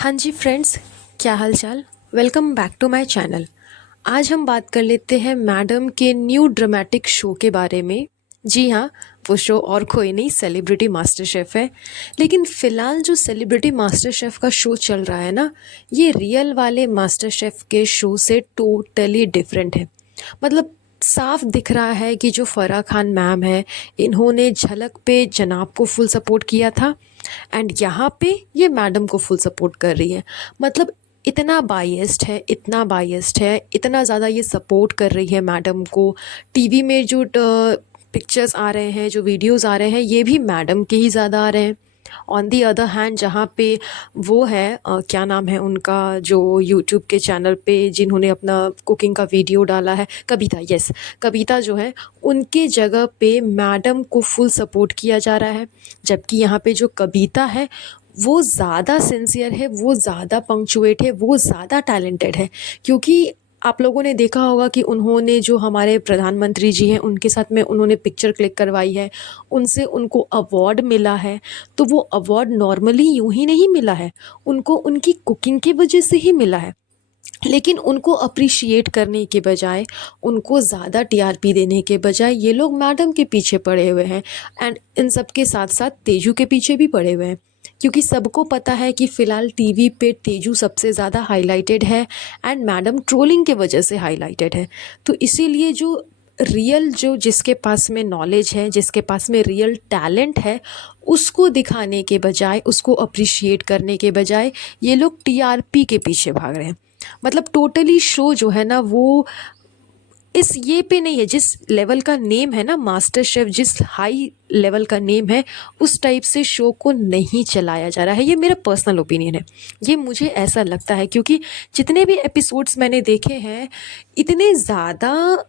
हाँ जी फ्रेंड्स, क्या हाल चाल। Welcome back to my channel. आज हम बात कर लेते हैं मैडम के न्यू ड्रामेटिक शो के बारे में। जी हाँ, वो शो और कोई नहीं, सेलिब्रिटी मास्टर शेफ़ है। लेकिन फ़िलहाल जो सेलिब्रिटी मास्टर शेफ़ का शो चल रहा है ना, ये रियल वाले मास्टर शेफ़ के शो से टोटली डिफरेंट है। मतलब साफ दिख रहा है कि जो फ़रा खान मैम है, इन्होंने झलक पे जनाब को फुल सपोर्ट किया था एंड यहाँ पे ये मैडम को फुल सपोर्ट कर रही है। मतलब इतना बायस्ड है, इतना बायस्ड है, इतना ज़्यादा ये सपोर्ट कर रही है मैडम को। टीवी में जो पिक्चर्स आ रहे हैं, जो वीडियोस आ रहे हैं, ये भी मैडम के ही ज़्यादा आ रहे हैं। ऑन दी अदर हैंड जहाँ पे वो है क्या नाम है उनका, जो यूट्यूब के चैनल पे जिन्होंने अपना कुकिंग का वीडियो डाला है, कविता, यस, कविता जो है, उनके जगह पे मैडम को फुल सपोर्ट किया जा रहा है। जबकि यहाँ पे जो कविता है वो ज़्यादा सिंसियर है, वो ज़्यादा पंक्चुएट है, वो ज़्यादा टैलेंटेड है। क्योंकि आप लोगों ने देखा होगा कि उन्होंने जो हमारे प्रधानमंत्री जी हैं उनके साथ में उन्होंने पिक्चर क्लिक करवाई है, उनसे उनको अवार्ड मिला है। तो वो अवार्ड नॉर्मली यूं ही नहीं मिला है, उनको उनकी कुकिंग की वजह से ही मिला है। लेकिन उनको अप्रिशिएट करने के बजाय, उनको ज़्यादा टीआरपी देने के बजाय ये लोग मैडम के पीछे पड़े हुए हैं। एंड इन सब के साथ साथ तेजू के पीछे भी पड़े हुए हैं। क्योंकि सबको पता है कि फ़िलहाल टीवी पे तेजू सबसे ज़्यादा हाईलाइटेड है एंड मैडम ट्रोलिंग के वजह से हाईलाइटेड है। तो इसीलिए जो रियल, जो जिसके पास में नॉलेज है, जिसके पास में रियल टैलेंट है, उसको दिखाने के बजाय, उसको अप्रिशिएट करने के बजाय ये लोग टीआरपी के पीछे भाग रहे हैं। मतलब टोटली शो जो है ना, वो इस ये पे नहीं है, जिस लेवल का नेम है ना मास्टर शेफ, जिस हाई लेवल का नेम है, उस टाइप से शो को नहीं चलाया जा रहा है। ये मेरा पर्सनल ओपिनियन है, ये मुझे ऐसा लगता है। क्योंकि जितने भी एपिसोड्स मैंने देखे हैं, इतने ज़्यादा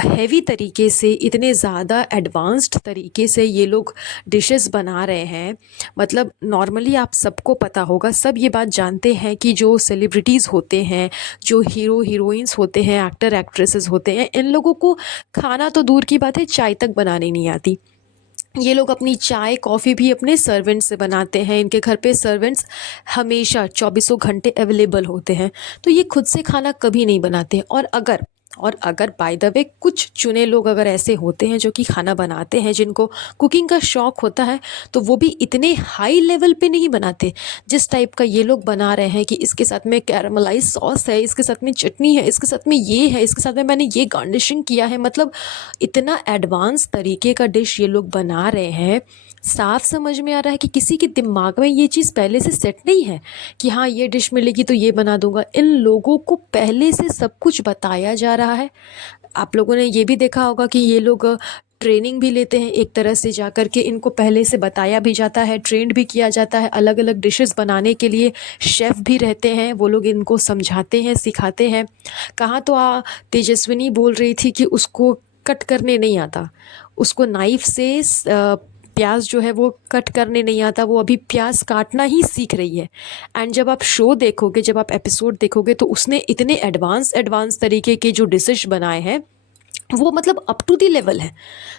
हैवी तरीके से, इतने ज़्यादा एडवांस्ड तरीके से ये लोग डिशेस बना रहे हैं। मतलब नॉर्मली आप सबको पता होगा, सब ये बात जानते हैं कि जो सेलिब्रिटीज़ होते हैं, जो हीरो हीरोइंस होते हैं, एक्टर एक्ट्रेसेस होते हैं, इन लोगों को खाना तो दूर की बात है, चाय तक बनानी नहीं आती। ये लोग अपनी चाय कॉफ़ी भी अपने सर्वेंट से बनाते हैं। इनके घर पे सर्वेंट्स हमेशा चौबीसों घंटे अवेलेबल होते हैं। तो ये खुद से खाना कभी नहीं बनाते। और अगर बाय द वे कुछ चुने लोग अगर ऐसे होते हैं जो कि खाना बनाते हैं, जिनको कुकिंग का शौक़ होता है, तो वो भी इतने हाई लेवल पे नहीं बनाते जिस टाइप का ये लोग बना रहे हैं कि इसके साथ में कैरामलाइज सॉस है, इसके साथ में चटनी है, इसके साथ में ये है, इसके साथ में मैंने ये गार्निशिंग किया है। मतलब इतना एडवांस तरीके का डिश ये लोग बना रहे हैं। साफ समझ में आ रहा है कि किसी के दिमाग में ये चीज़ पहले से सेट नहीं है कि हाँ ये डिश मिलेगी तो ये बना दूंगा। इन लोगों को पहले से सब कुछ बताया जा रहा है। आप लोगों ने ये भी देखा होगा कि ये लोग ट्रेनिंग भी लेते हैं, एक तरह से जा कर के इनको पहले से बताया भी जाता है, ट्रेंड भी किया जाता है। अलग अलग डिशेस बनाने के लिए शेफ़ भी रहते हैं, वो लोग इनको समझाते हैं, सिखाते हैं। कहाँ तो तेजस्विनी बोल रही थी कि उसको कट करने नहीं आता, उसको नाइफ से प्याज जो है वो कट करने नहीं आता, वो अभी प्याज काटना ही सीख रही है। एंड जब आप शो देखोगे, जब आप एपिसोड देखोगे, तो उसने इतने एडवांस एडवांस तरीके के जो डिशेस बनाए हैं, वो मतलब अप टू दी लेवल है।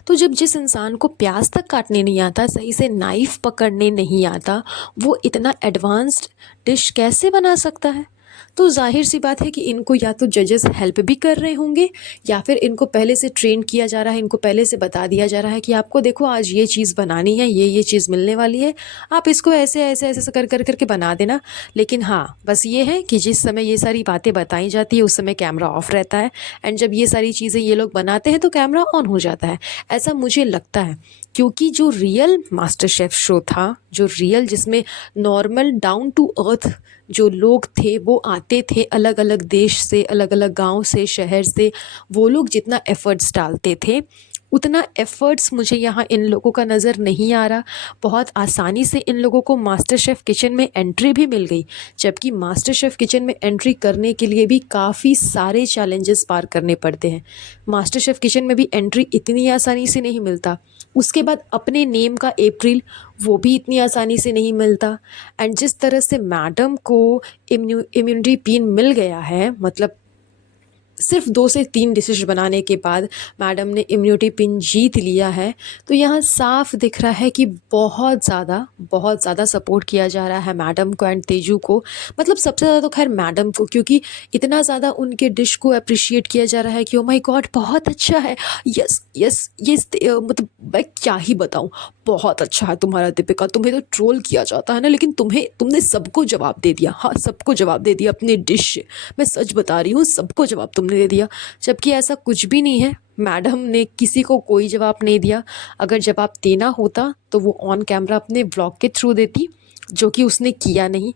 तो जब जिस इंसान को प्याज तक काटने नहीं आता, सही से नाइफ पकड़ने नहीं आता, वो इतना एडवांस्ड डिश कैसे बना सकता है। तो जाहिर सी बात है कि इनको या तो जजेस हेल्प भी कर रहे होंगे, या फिर इनको पहले से ट्रेन किया जा रहा है, इनको पहले से बता दिया जा रहा है कि आपको देखो आज ये चीज़ बनानी है, ये चीज़ मिलने वाली है, आप इसको ऐसे ऐसे ऐसे कर कर करके बना देना। लेकिन हाँ, बस ये है कि जिस समय ये सारी बातें बताई जाती है उस समय कैमरा ऑफ रहता है, एंड जब ये सारी चीज़ें ये लोग बनाते हैं तो कैमरा ऑन हो जाता है। ऐसा मुझे लगता है। क्योंकि जो रियल मास्टर शेफ़ शो था, जो रियल, जिसमें नॉर्मल डाउन टू अर्थ जो लोग थे, वो आते थे अलग अलग देश से, अलग अलग गांव से, शहर से, वो लोग जितना एफ़र्ट्स डालते थे, उतना एफ़र्ट्स मुझे यहाँ इन लोगों का नज़र नहीं आ रहा। बहुत आसानी से इन लोगों को मास्टर शेफ़ किचन में एंट्री भी मिल गई, जबकि मास्टर शेफ़ किचन में एंट्री करने के लिए भी काफ़ी सारे चैलेंजेस पार करने पड़ते हैं। मास्टर शेफ़ किचन में भी एंट्री इतनी आसानी से नहीं मिलता। उसके बाद अपने नेम का एप्रिल, वो भी इतनी आसानी से नहीं मिलता। एंड जिस तरह से मैडम को इम्यूनिटी पिन मिल गया है, मतलब सिर्फ 2 से 3 डिशेज़ बनाने के बाद मैडम ने इम्यूनिटी पिन जीत लिया है। तो यहाँ साफ दिख रहा है कि बहुत ज़्यादा सपोर्ट किया जा रहा है मैडम को एंड तेजू को। मतलब सबसे ज़्यादा तो खैर मैडम को, क्योंकि इतना ज़्यादा उनके डिश को एप्रिशिएट किया जा रहा है कि ओह माय गॉड बहुत अच्छा है। यस, यस, मतलब मैं क्या ही बताऊँ, बहुत अच्छा है तुम्हारा दीपिका। तुम्हें तो ट्रोल किया जाता है ना, लेकिन तुमने सबको जवाब दे दिया। हाँ, सबको जवाब दे दिया अपने डिश से। मैं सच बता रही हूँ, सबको जवाब तुमने दे दिया, जबकि ऐसा कुछ भी नहीं है। मैडम ने किसी को कोई जवाब नहीं दिया। अगर जवाब देना होता तो वो ऑन कैमरा अपने व्लॉग के थ्रू देती, जो कि उसने किया नहीं।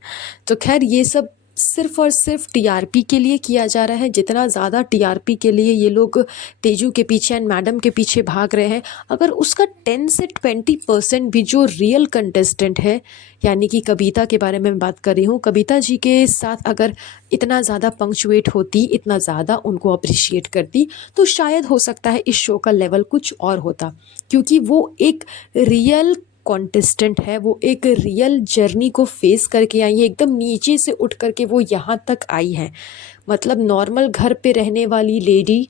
तो खैर ये सब सिर्फ और सिर्फ टीआरपी के लिए किया जा रहा है। जितना ज़्यादा टीआरपी के लिए ये लोग तेजू के पीछे एंड मैडम के पीछे भाग रहे हैं, अगर उसका 10 से 20% भी जो रियल कंटेस्टेंट है, यानी कि कविता के बारे में मैं बात कर रही हूँ, कविता जी के साथ अगर इतना ज़्यादा पंक्चुएट होती, इतना ज़्यादा उनको अप्रिशिएट करती, तो शायद हो सकता है इस शो का लेवल कुछ और होता। क्योंकि वो एक रियल कॉन्टेस्टेंट है, वो एक रियल जर्नी को फेस करके आई है, एकदम नीचे से उठ करके वो यहाँ तक आई है। मतलब नॉर्मल घर पे रहने वाली लेडी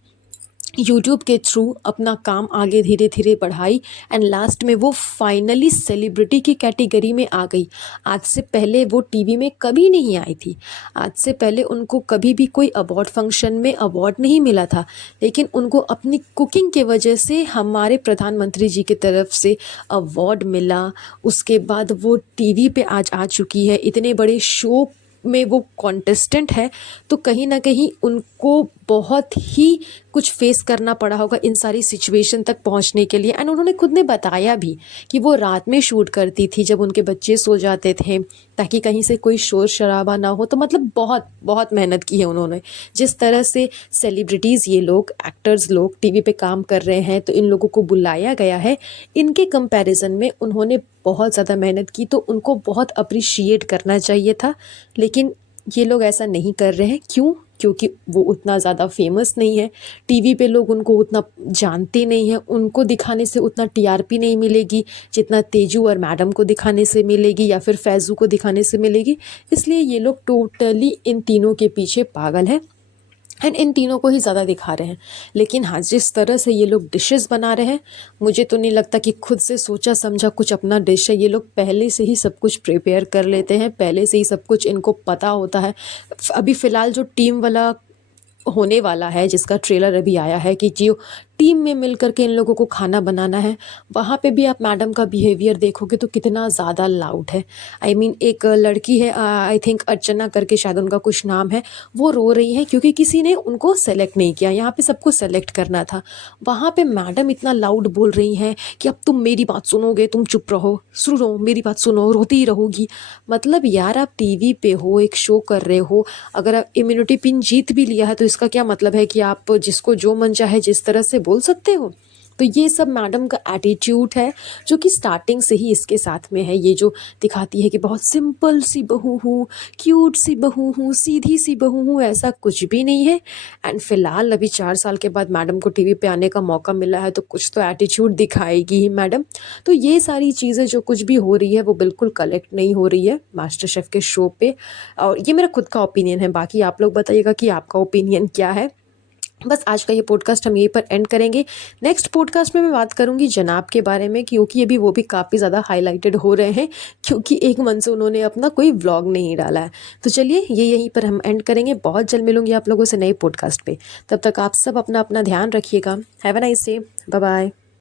यूट्यूब के थ्रू अपना काम आगे धीरे धीरे बढ़ाई एंड लास्ट में वो फाइनली सेलिब्रिटी की कैटेगरी में आ गई। आज से पहले वो टीवी में कभी नहीं आई थी। आज से पहले उनको कभी भी कोई अवार्ड फंक्शन में अवार्ड नहीं मिला था, लेकिन उनको अपनी कुकिंग के वजह से हमारे प्रधानमंत्री जी की तरफ से अवार्ड मिला। उसके बाद वो टीवी पे आज आ चुकी है, इतने बड़े शो में वो कॉन्टेस्टेंट है। तो कहीं ना कहीं उनको बहुत ही कुछ फेस करना पड़ा होगा इन सारी सिचुएशन तक पहुंचने के लिए। एंड उन्होंने खुद ने बताया भी कि वो रात में शूट करती थी जब उनके बच्चे सो जाते थे, ताकि कहीं से कोई शोर शराबा ना हो। तो मतलब बहुत बहुत मेहनत की है उन्होंने। जिस तरह से सेलिब्रिटीज़, ये लोग एक्टर्स लोग टीवी पे काम कर रहे हैं, तो इन लोगों को बुलाया गया है, इनके कंपैरिजन में उन्होंने बहुत ज़्यादा मेहनत की, तो उनको बहुत अप्रिशिएट करना चाहिए था। लेकिन ये लोग ऐसा नहीं कर रहे हैं। क्यों? क्योंकि वो उतना ज़्यादा फेमस नहीं है, टीवी पे लोग उनको उतना जानते नहीं हैं, उनको दिखाने से उतना टीआरपी नहीं मिलेगी जितना तेजू और मैडम को दिखाने से मिलेगी या फिर फैज़ू को दिखाने से मिलेगी। इसलिए ये लोग टोटली इन तीनों के पीछे पागल हैं एंड इन तीनों को ही ज़्यादा दिखा रहे हैं। लेकिन हाँ, जिस तरह से ये लोग डिशेस बना रहे हैं, मुझे तो नहीं लगता कि खुद से सोचा समझा कुछ अपना डिश है। ये लोग पहले से ही सब कुछ प्रिपेयर कर लेते हैं, पहले से ही सब कुछ इनको पता होता है। अभी फ़िलहाल जो टीम वाला होने वाला है, जिसका ट्रेलर अभी आया है, कि जो टीम में मिल करके इन लोगों को खाना बनाना है, वहाँ पे भी आप मैडम का बिहेवियर देखोगे तो कितना ज़्यादा लाउड है। आई मीन एक लड़की है, आई थिंक अर्चना करके शायद उनका कुछ नाम है, वो रो रही है क्योंकि किसी ने उनको सेलेक्ट नहीं किया। यहाँ पे सबको सेलेक्ट करना था, वहाँ पे मैडम इतना लाउड बोल रही हैं कि अब तुम मेरी बात सुनोगे, तुम चुप रहो, सुनो मेरी बात सुनो, रोती ही रहोगी। मतलब यार, आप टीवी पे हो, एक शो कर रहे हो, अगर आप इम्यूनिटी पिन जीत भी लिया है तो इसका क्या मतलब है कि आप जिसको जो मन चाहे जिस तरह से बोल सकते हो? तो ये सब मैडम का एटीट्यूड है, जो कि स्टार्टिंग से ही इसके साथ में है। ये जो दिखाती है कि बहुत सिंपल सी बहू हूँ, क्यूट सी बहू हूँ, सीधी सी बहू हूँ, ऐसा कुछ भी नहीं है। एंड फिलहाल अभी 4 साल के बाद मैडम को टीवी पे आने का मौका मिला है, तो कुछ तो एटीट्यूड दिखाएगी ही मैडम। तो ये सारी चीज़ें जो कुछ भी हो रही है वो बिल्कुल कलेक्ट नहीं हो रही है मास्टर शेफ़ के शो पे। और ये मेरा खुद का ओपिनियन है, बाकी आप लोग बताइएगा कि आपका ओपिनियन क्या है। बस आज का ये पॉडकास्ट हम यहीं पर एंड करेंगे। नेक्स्ट पॉडकास्ट में मैं बात करूंगी जनाब के बारे में, क्योंकि अभी वो भी काफ़ी ज़्यादा हाईलाइटेड हो रहे हैं, क्योंकि एक मंथ से उन्होंने अपना कोई व्लॉग नहीं डाला है। तो चलिए, ये यहीं पर हम एंड करेंगे। बहुत जल्द मिलूंगी आप लोगों से नए पॉडकास्ट पे। तब तक आप सब अपना अपना ध्यान रखिएगा। Have a nice day. Bye bye.